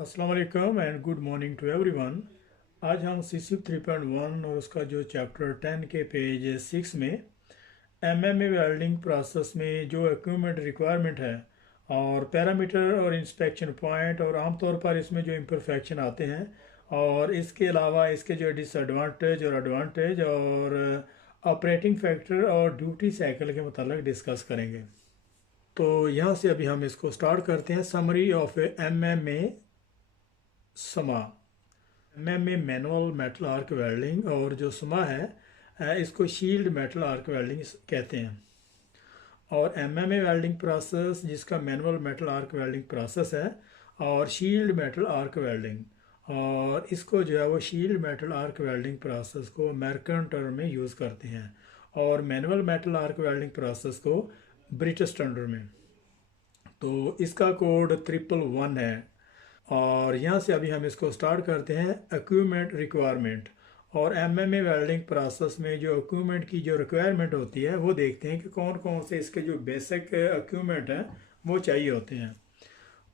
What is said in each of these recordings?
अस्सलाम वालेकुम and good morning to everyone. आज हम सीसीप 3.1 और उसका जो चैप्टर 10 के पेज 6 में एमएमए वेल्डिंग प्रोसेस में जो इक्विपमेंट रिक्वायरमेंट है और पैरामीटर और इंस्पेक्शन पॉइंट और आमतौर पर इसमें जो इम्परफेक्शन आते हैं और इसके अलावा इसके जो डिसएडवांटेज और एडवांटेज और ऑपरेटिंग फैक्टर और ड्यूटी साइकिल के मतलब डिस्कस करेंगे। तो यहाँ से अभी हम इसको स्टार्ट करते हैं। समरी ऑफ एमएमए समा। MMA manual metal arc welding और जो समा है इसको शील्ड मेटल आर्क वेल्डिंग कहते हैं। और एमएमए वेल्डिंग प्रोसेस जिसका manual metal arc welding process है और शील्ड मेटल आर्क वेल्डिंग, और इसको जो है वो shield metal arc welding process को अमेरिकन टर्म में यूज़ करते हैं और manual metal arc welding process को ब्रिटिश स्टैंडर्ड में। तो इसका कोड 111 है। और यहाँ से अभी हम इसको स्टार्ट करते हैं। इक्विपमेंट रिक्वायरमेंट और एमएमए वेल्डिंग प्रोसेस में जो इक्विपमेंट की जो रिक्वायरमेंट होती है वो देखते हैं कि कौन कौन से इसके जो बेसिक इक्विपमेंट हैं वो चाहिए होते हैं।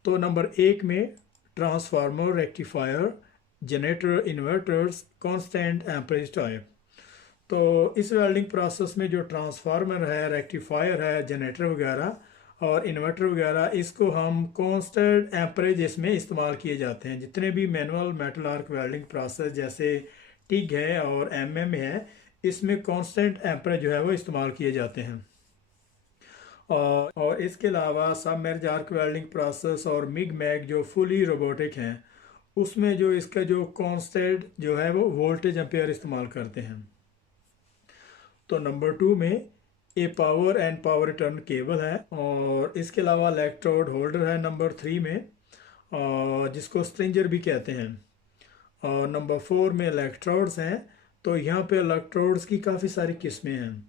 तो नंबर 1 में transformer, rectifier, generator, inverters, constant amperage type. तो इस वेल्डिंग प्रोसेस में जो ट्रांसफार्मर है, रेक्टिफायर है, जनरेटर वगैरह और इन्वर्टर वगैरह, इसको हम कांस्टेंट एम्परेज इसमें इस्तेमाल किए जाते हैं। जितने भी manual metal arc welding process जैसे टिग है और एमएम है, इसमें कांस्टेंट एम्परेज जो है वो इस्तेमाल किए जाते हैं। और इसके अलावा सबमर्ज आर्क वेल्डिंग प्रोसेस और मिग मैग जो फुली रोबोटिक हैं, उसमें जो इसका जो कांस्टेंट जो है वो वोल्टेज एम्पेयर इस्तेमाल करते हैं। तो नंबर 2 में a power and power return cable है और इसके अलावा इलेक्ट्रोड होल्डर है नंबर 3 में, और जिसको स्ट्रिंजर भी कहते हैं। और नंबर 4 में इलेक्ट्रोड्स हैं। तो यहाँ पे इलेक्ट्रोड्स की काफ़ी सारी किस्में हैं,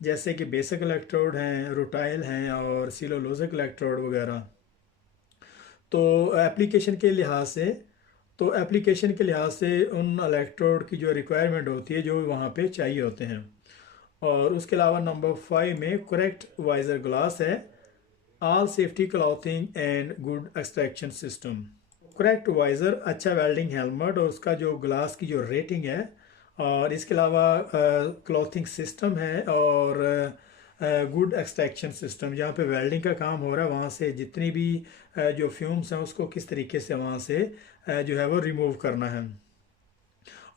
जैसे कि बेसिक इलेक्ट्रोड हैं, रोटाइल हैं और सिलोलोजिक इलेक्ट्रोड वगैरह। तो एप्लीकेशन के लिहाज से उन इलेक्ट्रोड की जो रिक्वायरमेंट होती है जो वहाँ पे चाहिए होते हैं। और उसके अलावा नंबर 5 में करेक्ट वाइजर ग्लास है, all safety clothing and good extraction system. Correct visor, अच्छा वेल्डिंग हेलमेट और उसका जो ग्लास की जो रेटिंग है, और इसके अलावा क्लॉथिंग सिस्टम है और गुड एक्सट्रैक्शन सिस्टम। जहाँ पे वेल्डिंग का काम हो रहा है वहाँ से जितनी भी जो फ्यूम्स हैं उसको किस तरीके से वहाँ से जो है वो रिमूव करना है।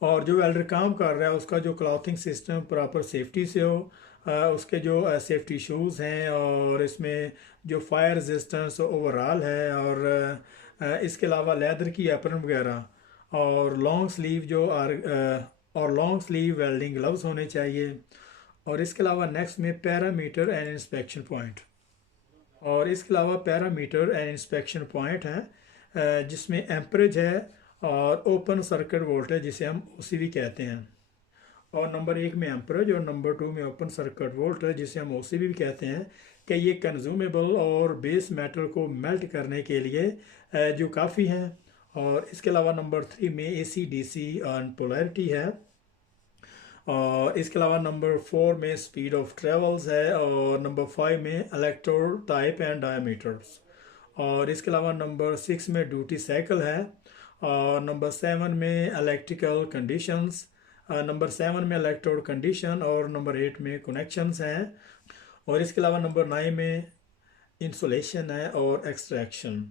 और जो वेल्डर काम कर रहा है उसका जो क्लॉथिंग सिस्टम प्रॉपर सेफ्टी से हो, उसके जो सेफ्टी शूज़ हैं और इसमें जो फायर रेजिस्टेंस ओवरऑल है, और इसके अलावा लेदर की एप्रन वगैरह और लॉन्ग स्लीव वेल्डिंग ग्लव्स होने चाहिए। और इसके अलावा नेक्स्ट में पैरामीटर एंड इंस्पेक्शन पॉइंट, और इसके अलावा पैरामीटर एंड इंस्पेक्शन पॉइंट हैं जिसमें एम्परेज है और ओपन सर्किट वोल्टेज जिसे हम ओसीवी कहते हैं। और नंबर 1 में एम्परेज और नंबर 2 में ओपन सर्किट वोल्टेज जिसे हम ओसीवी भी कहते हैं कि ये कंज्यूमेबल और बेस मेटल को मेल्ट करने के लिए जो काफ़ी हैं। और इसके अलावा नंबर 3 में एसी डीसी और पोलैरिटी है। और इसके अलावा नंबर 4 में स्पीड ऑफ ट्रेवल्स है और नंबर 5 में इलेक्ट्रोड टाइप एंड डायमीटर्स। और इसके अलावा नंबर 6 में ड्यूटी साइकिल है और नंबर 7 में इलेक्ट्रिकल कंडीशंस, नंबर 7 में इलेक्ट्रोड कंडीशन और नंबर 8 में कनेक्शंस हैं। और इसके अलावा नंबर 9 में इंसुलेशन है और एक्सट्रैक्शन।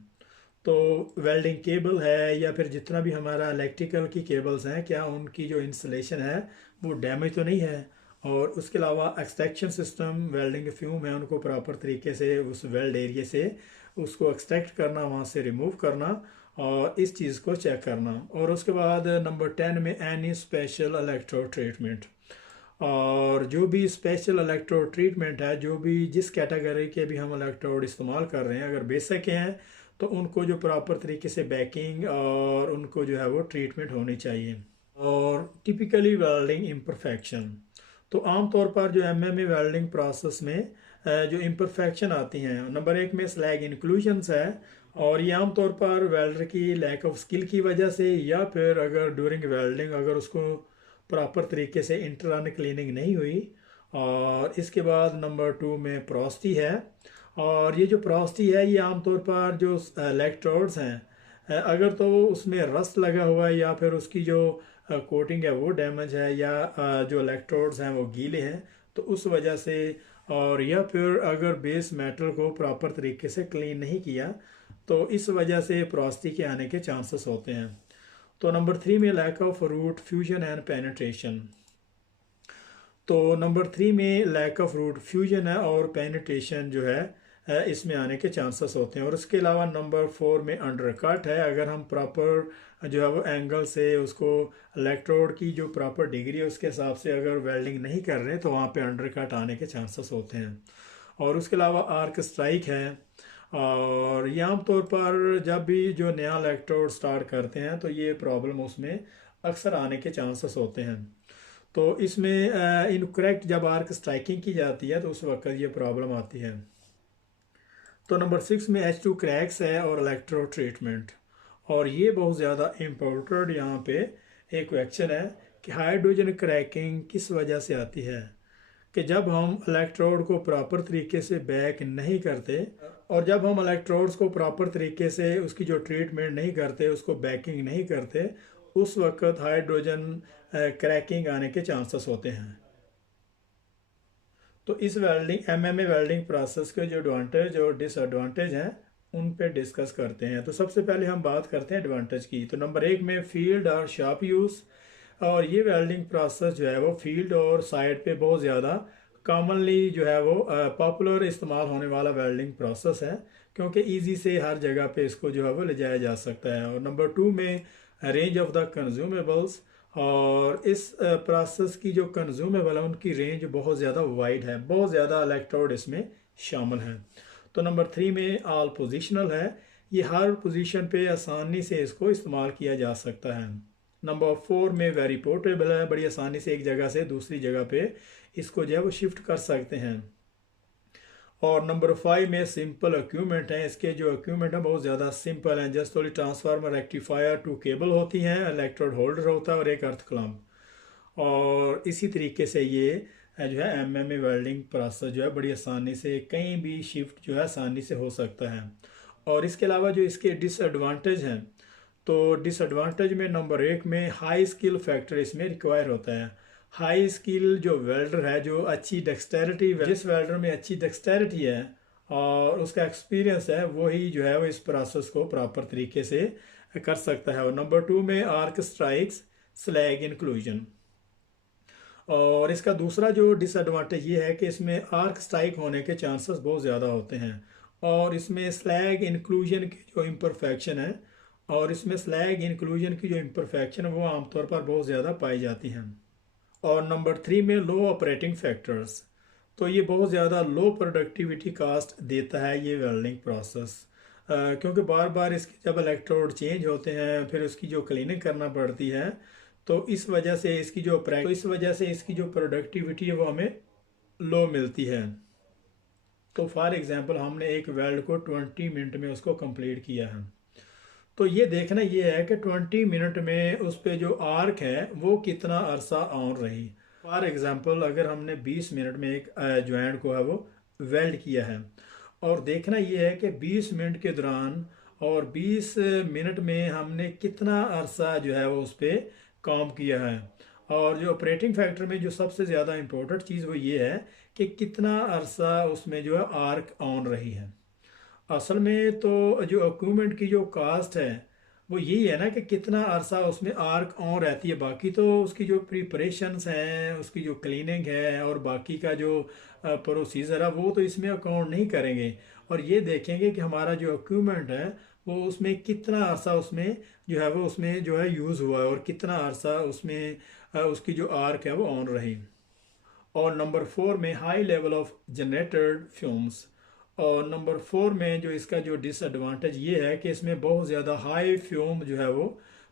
तो वेल्डिंग केबल है या फिर जितना भी हमारा इलेक्ट्रिकल की केबल्स हैं, क्या उनकी जो इंसुलेशन है वो डैमेज तो नहीं है। और उसके अलावा एक्सट्रैक्शन सिस्टम, वेल्डिंग फ्यूम है उनको प्रॉपर तरीके से उस वेल्ड एरिया से उसको एक्सट्रैक्ट करना, वहाँ से रिमूव करना और इस चीज़ को चेक करना। और उसके बाद नंबर 10 में एनी स्पेशल इलेक्ट्रोड ट्रीटमेंट, और जो भी स्पेशल इलेक्ट्रोड ट्रीटमेंट है, जो भी जिस कैटेगरी के भी हम इलेक्ट्रोड इस्तेमाल कर रहे हैं, अगर बेसिक हैं तो उनको जो प्रॉपर तरीके से बैकिंग और उनको जो है वो ट्रीटमेंट होनी चाहिए। और टिपिकली वेल्डिंग इम्परफेक्शन, तो आमतौर पर जो एमएमए वेल्डिंग प्रोसेस में जो इम्परफेक्शन आती हैं, नंबर 1 में स्लैग इंक्लूजन्स है, और ये आमतौर पर वेल्डर की लैक ऑफ स्किल की वजह से या फिर अगर ड्यूरिंग वेल्डिंग अगर उसको प्रॉपर तरीके से इंटरनल क्लीनिंग नहीं हुई। और इसके बाद नंबर 2 में प्रोस्टी है, और ये जो प्रोस्टी है ये आमतौर पर जो इलेक्ट्रोड्स हैं अगर तो उसमें रस्ट लगा हुआ है या फिर उसकी जो कोटिंग है वो डैमेज है या जो इलेक्ट्रोड्स हैं वो गीले हैं तो उस वजह से, और या फिर अगर बेस मेटल को प्रॉपर तरीके से क्लीन नहीं किया तो इस वजह से पोरोसिटी के आने के चांसेस होते हैं। तो नंबर 3 में lack of root fusion and penetration. तो नंबर 3 में लैक ऑफ रूट फ्यूजन है और पेनिट्रेशन जो है इसमें आने के चांसेस होते हैं। और उसके अलावा नंबर 4 में अंडर कट है। अगर हम प्रॉपर जो है वो एंगल से उसको इलेक्ट्रोड की जो प्रॉपर डिग्री है उसके हिसाब से अगर वेल्डिंग नहीं कर रहे तो वहाँ पे अंडर कट आने के चांसेस होते हैं। और उसके अलावा आर्क स्ट्राइक है। और ये आमतौर पर जब भी जो नया इलेक्ट्रोड स्टार्ट करते हैं तो ये प्रॉब्लम उसमें अक्सर आने के चांसेस होते हैं। तो इसमें इनकरेक्ट जब आर्क स्ट्राइकिंग की जाती है तो उस वक्त ये प्रॉब्लम आती है। तो नंबर 6 में H2 क्रैक्स है और इलेक्ट्रो ट्रीटमेंट। और ये बहुत ज़्यादा इम्पोर्टेंट यहाँ पे एक क्वेश्चन है कि हाइड्रोजन क्रैकिंग किस वजह से आती है। कि जब हम इलेक्ट्रोड को प्रॉपर तरीके से बैक नहीं करते और जब हम इलेक्ट्रोड्स को प्रॉपर तरीके से उसकी जो ट्रीटमेंट नहीं करते उसको बैकिंग नहीं करते उस वक्त हाइड्रोजन क्रैकिंग आने के चांसेस होते हैं। तो इस वेल्डिंग एमएमए वेल्डिंग प्रोसेस के जो एडवांटेज और डिसएडवांटेज हैं उन पे डिस्कस करते हैं। तो सबसे पहले हम बात करते हैं एडवांटेज की। तो नंबर 1 में फील्ड और शॉप यूज़। और ये वेल्डिंग प्रोसेस जो है वो फील्ड और साइड पे बहुत ज़्यादा कॉमनली जो है वो पॉपुलर इस्तेमाल होने वाला वेल्डिंग प्रोसेस है क्योंकि इजी से हर जगह पे इसको जो है वो ले जाया जा सकता है। और नंबर 2 में रेंज ऑफ द कंज्यूमेबल्स। और इस प्रोसेस की जो कंज्यूमेबल है उनकी रेंज बहुत ज़्यादा वाइड है, बहुत ज़्यादा इलेक्ट्रोड इसमें शामिल हैं। तो नंबर 3 में ऑल पोजिशनल है। ये हर पोजीशन पे आसानी से इसको इस्तेमाल किया जा सकता है। नंबर 4 में वेरी पोर्टेबल है, बड़ी आसानी से एक जगह से दूसरी जगह पे इसको जो है वो शिफ्ट कर सकते हैं। और नंबर 5 में सिंपल इक्विपमेंट है। इसके जो इक्विपमेंट है बहुत ज़्यादा सिंपल हैं। जस्ट थोड़ी ट्रांसफार्मर, रेक्टिफायर, 2 केबल होती हैं, इलेक्ट्रोड होल्डर होता है और एक अर्थ क्लैंप। और इसी तरीके से ये जो है एमएमए वेल्डिंग प्रोसेस जो है बड़ी आसानी से कहीं भी शिफ्ट जो है आसानी से हो सकता है। और इसके अलावा जो इसके डिसएडवांटेज हैं तो डिसएडवांटेज में नंबर 1 में हाई स्किल फैक्टर इसमें रिक्वायर होता है। हाई स्किल जो वेल्डर है, जो अच्छी डेक्सटेरिटी, जिस वेल्डर में अच्छी डेक्सटेरिटी है और उसका एक्सपीरियंस है वही जो है वो इस प्रोसेस को प्रॉपर तरीके से कर सकता है। और नंबर 2 में आर्क स्ट्राइक्स स्लैग इंक्लूजन। और इसका दूसरा जो डिसएडवांटेज ये है कि इसमें आर्क स्ट्राइक होने के चांसेस बहुत ज़्यादा होते हैं। और इसमें स्लैग इंक्लूजन की जो इम्परफेक्शन है की जो इम्परफेक्शन है वो आमतौर पर बहुत ज़्यादा पाई जाती हैं। और नंबर 3 में लो ऑपरेटिंग फैक्टर्स। तो ये बहुत ज़्यादा लो प्रोडक्टिविटी कास्ट देता है ये वेल्डिंग प्रोसेस, क्योंकि बार बार इसके जब इलेक्ट्रोड चेंज होते हैं फिर उसकी जो क्लीनिंग करना पड़ती है तो इस वजह से इसकी जो प्रोडक्टिविटी है वो हमें लो मिलती है। तो फॉर एग्जांपल हमने एक वेल्ड को 20 मिनट में उसको कंप्लीट किया है तो ये देखना ये है कि 20 मिनट में उस पे जो आर्क है वो कितना अरसा ऑन रही। फॉर एग्जांपल अगर हमने 20 मिनट में एक जॉइंट को है वो वेल्ड किया है और देखना ये है कि 20 मिनट के दौरान और 20 मिनट में हमने कितना अरसा जो है वो उस पर काम किया है। और जो ऑपरेटिंग फैक्टर में जो सबसे ज़्यादा इम्पोर्टेंट चीज़ वो ये है कि कितना अरसा उसमें जो है आर्क ऑन रही है। असल में तो जो इक्विपमेंट की जो कास्ट है वो यही है ना कि कितना अरसा उसमें आर्क ऑन रहती है। बाकी तो उसकी जो प्रिपरेशंस हैं, उसकी जो क्लीनिंग है और बाकी का जो प्रोसीजर है वो तो इसमें अकाउंट नहीं करेंगे। और ये देखेंगे कि हमारा जो इक्विपमेंट है वो उसमें कितना अरसा उसमें जो है वो उसमें जो है यूज़ हुआ है और कितना अरसा उसमें उसकी जो आर्क है वो ऑन रही। और नंबर 4 में high level of generated fumes. और नंबर 4 में जो इसका जो डिसएडवांटेज ये है कि इसमें बहुत ज़्यादा हाई फ्यूम जो है वो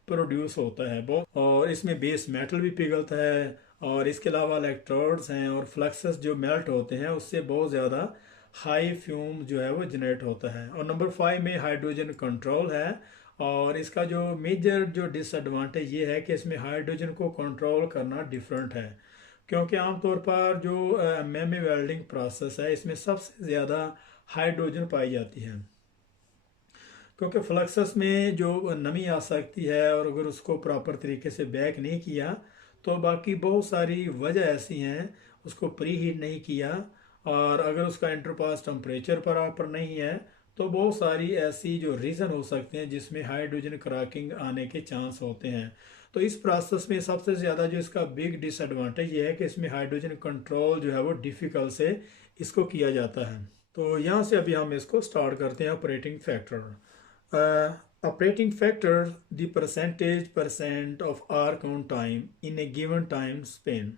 प्रोड्यूस होता है बहुत, और इसमें बेस मेटल भी पिघलता है। और इसके अलावा इलेक्ट्रोड्स हैं और फ्लक्सेस जो मेल्ट होते हैं उससे बहुत ज़्यादा हाई फ्यूम जो है वो जनरेट होता है। और नंबर 5 में हाइड्रोजन कंट्रोल है। और इसका जो मेजर जो डिसएडवांटेज ये है कि इसमें हाइड्रोजन को कंट्रोल करना डिफरेंट है, क्योंकि आमतौर पर जो एमएमए वेल्डिंग प्रोसेस है इसमें सबसे ज़्यादा हाइड्रोजन पाई जाती है। क्योंकि फ्लक्सस में जो नमी आ सकती है और अगर उसको प्रॉपर तरीके से बैक नहीं किया तो बाकी बहुत सारी वजह ऐसी हैं, उसको प्री हीट नहीं किया और अगर उसका इंटरपास टेम्परेचर प्रॉपर नहीं है तो बहुत सारी ऐसी जो रीज़न हो सकते हैं जिसमें हाइड्रोजन क्रैकिंग आने के चांस होते हैं। तो इस प्रोसेस में सबसे ज़्यादा जो इसका बिग डिसएडवांटेज ये है कि इसमें हाइड्रोजन कंट्रोल जो है वो डिफ़िकल्ट से इसको किया जाता है। तो यहाँ से अभी हम इसको स्टार्ट करते हैं। Operating factor, operating factor the percent of arc on time in A given time Spain.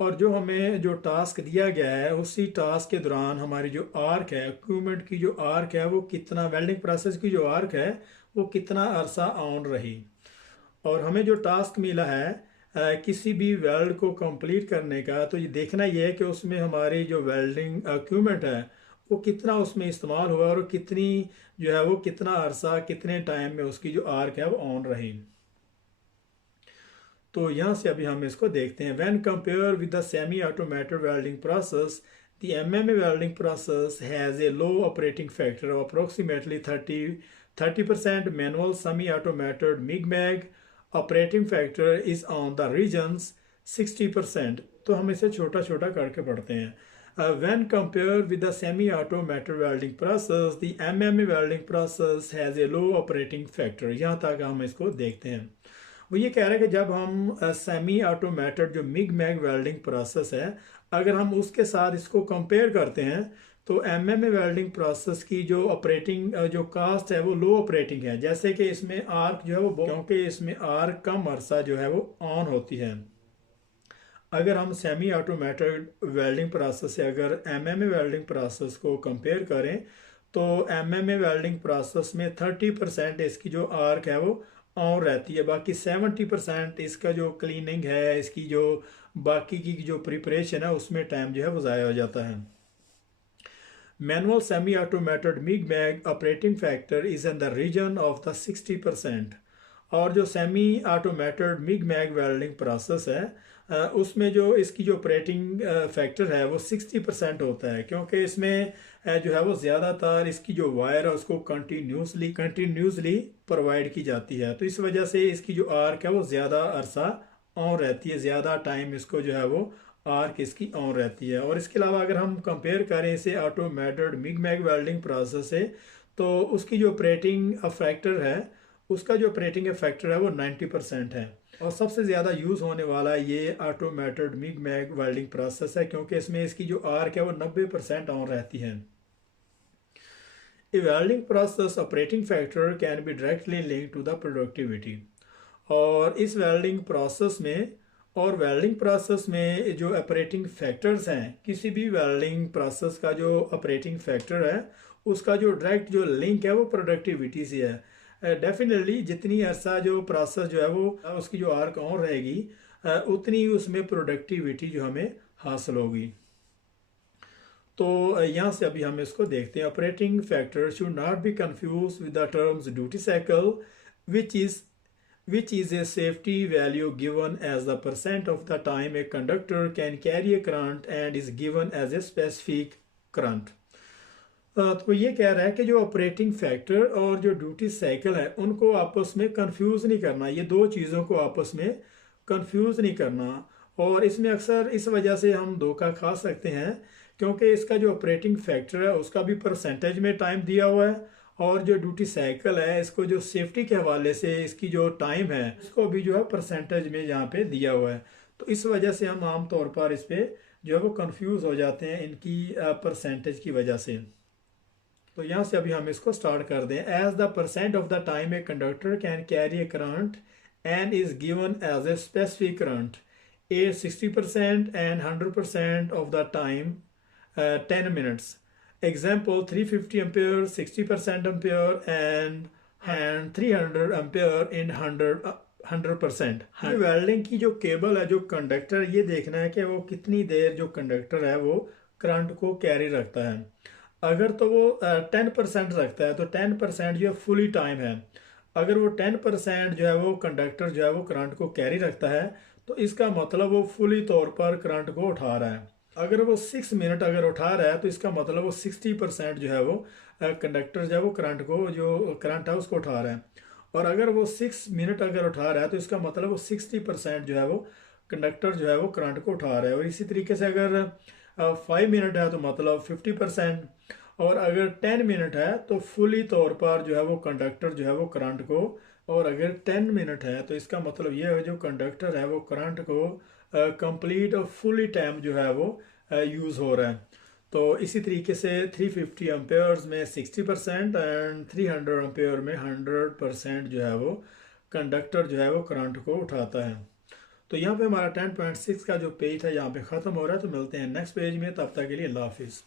और जो हमें जो टास्क दिया गया है उसी टास्क के दौरान हमारी जो आर्क है, इक्विपमेंट की जो आर्क है वो कितना, वेल्डिंग प्रोसेस की जो आर्क है वो कितना अरसा ऑन रही। और हमें जो टास्क मिला है किसी भी वेल्ड को कंप्लीट करने का, तो ये देखना ये है कि उसमें हमारी जो वेल्डिंग इक्विपमेंट है वो कितना उसमें इस्तेमाल हुआ और कितनी जो है वो कितना अरसा कितने टाइम में उसकी जो आर्क है वो ऑन रही। तो यहाँ से अभी हम इसको देखते हैं। When compared with the semi automated welding process, the MMA welding process has a low operating factor of approximately 30%. Manual semi automated MIG MAG operating factor is on the regions 60%. तो हम इसे छोटा छोटा करके पढ़ते हैं। When compared with the semi-automated welding process, the MMA welding process has a low operating factor. यहाँ तक हम इसको देखते हैं। वो ये कह रहा है कि जब हम सेमी ऑटोमेटेड जो मिग मैग वेल्डिंग प्रोसेस है अगर हम उसके साथ इसको कंपेयर करते हैं तो एमएमए वेल्डिंग प्रोसेस की जो ऑपरेटिंग जो कास्ट है वो लो ऑपरेटिंग है। जैसे कि इसमें आर्क जो है वो, क्योंकि इसमें आर्क कम अरसा जो है वो ऑन होती है। अगर हम सेमी ऑटोमेटेड वेल्डिंग प्रोसेस से अगर एमएमए वेल्डिंग प्रोसेस को कंपेयर करें तो एमएमए वेल्डिंग प्रोसेस में 30% इसकी जो आर्क है वो ऑन रहती है, बाकी 70% इसका जो क्लीनिंग है, इसकी जो बाकी की जो प्रिपरेशन है उसमें टाइम जो है वो ज़ाया हो जाता है। Manual semi automated MIG MAG operating factor is in the region of the 60%। और जो semi automated MIG MAG welding process है उसमें जो इसकी जो ऑपरेटिंग फैक्टर है वो 60% होता है, क्योंकि इसमें जो है वो ज़्यादातर इसकी जो वायर है उसको कंटिन्यूसली प्रोवाइड की जाती है। तो इस वजह से इसकी जो आर्क है वो ज़्यादा अरसा ऑन रहती है, ज़्यादा टाइम इसको जो है वो आर्क इसकी ऑन रहती है। और इसके अलावा अगर हम कंपेयर करें इसे automated MIG MAG welding process से तो उसकी जो ऑपरेटिंग फैक्टर है उसका जो ऑपरेटिंग फैक्टर है वो 90% है। और सबसे ज़्यादा यूज़ होने वाला ये automated MIG MAG welding process है, क्योंकि इसमें इसकी जो आर्क है वो 90% ऑन रहती है। A welding process operating factor can be directly link to the productivity. और इस वेल्डिंग प्रोसेस में जो ऑपरेटिंग फैक्टर्स हैं, किसी भी वेल्डिंग प्रोसेस का जो ऑपरेटिंग फैक्टर है उसका जो डायरेक्ट जो लिंक है वो प्रोडक्टिविटी से है। डेफिनेटली जितनी अरसा जो प्रोसेस जो है वो उसकी जो आर्क ऑन रहेगी उतनी उसमें प्रोडक्टिविटी जो हमें हासिल होगी। तो यहाँ से अभी हम इसको देखते हैं। Operating factor should not be confuse with the terms duty cycle which is a safety value given as the percent of the time a conductor can carry a current and is given as a specific current। तो ये कह रहा है कि जो operating factor और जो duty cycle है उनको आपस में कंफ्यूज नहीं करना, ये दो चीज़ों को आपस में कंफ्यूज नहीं करना। और इसमें अक्सर इस वजह से हम धोखा खा सकते हैं, क्योंकि इसका जो ऑपरेटिंग फैक्टर है उसका भी परसेंटेज में टाइम दिया हुआ है और जो ड्यूटी साइकिल है इसको जो सेफ्टी के हवाले से इसकी जो टाइम है इसको भी जो है परसेंटेज में यहाँ पे दिया हुआ है। तो इस वजह से हम आम तौर पर इस पे जो है वो कंफ्यूज हो जाते हैं इनकी परसेंटेज की वजह से। तो यहाँ से अभी हम इसको स्टार्ट कर दें। As the percent of the time a conductor can carry a current and is given as a specific current a 60% and 100% of the time 10 minutes। Example 350 ampere 60% ampere and 300 ampere in 100%। Welding की जो cable है, जो conductor, ये देखना है कि वो कितनी देर जो कंडक्टर है वो करंट को कैरी रखता है। अगर तो वो 10% रखता है तो 10% जो है फुली टाइम है। अगर वो 10% जो है वो कंडक्टर जो है वो करंट को कैरी रखता है तो इसका मतलब वो फुली तौर पर करंट को उठा रहा है। अगर वो 6 मिनट अगर उठा रहा है तो इसका मतलब वो 60% जो है वो कंडक्टर जो है वो करंट को, जो करंट है उसको उठा रहा है। और अगर वो 6 मिनट अगर उठा रहा है तो इसका मतलब वो 60% जो है वो कंडक्टर जो है वो करंट को उठा रहा है। और इसी तरीके से अगर 5 मिनट है तो मतलब 50%। और अगर 10 मिनट है तो फुली तौर पर जो है वो कंडक्टर जो है वो करंट को, और अगर 10 मिनट है तो इसका मतलब ये है जो कंडक्टर है वो करंट को कंप्लीट और फुली टाइम जो है वो यूज़ हो रहा है। तो इसी तरीके से 350 एम्पेयर्स में 60% एंड 300 एम्पेयर में 100% जो है वो कंडक्टर जो है वो करंट को उठाता है। तो यहाँ पे हमारा 10.6 का जो पेज था यहाँ पे ख़त्म हो रहा है। तो मिलते हैं नेक्स्ट पेज में, तब तक के लिए अल्लाह हाफिज़।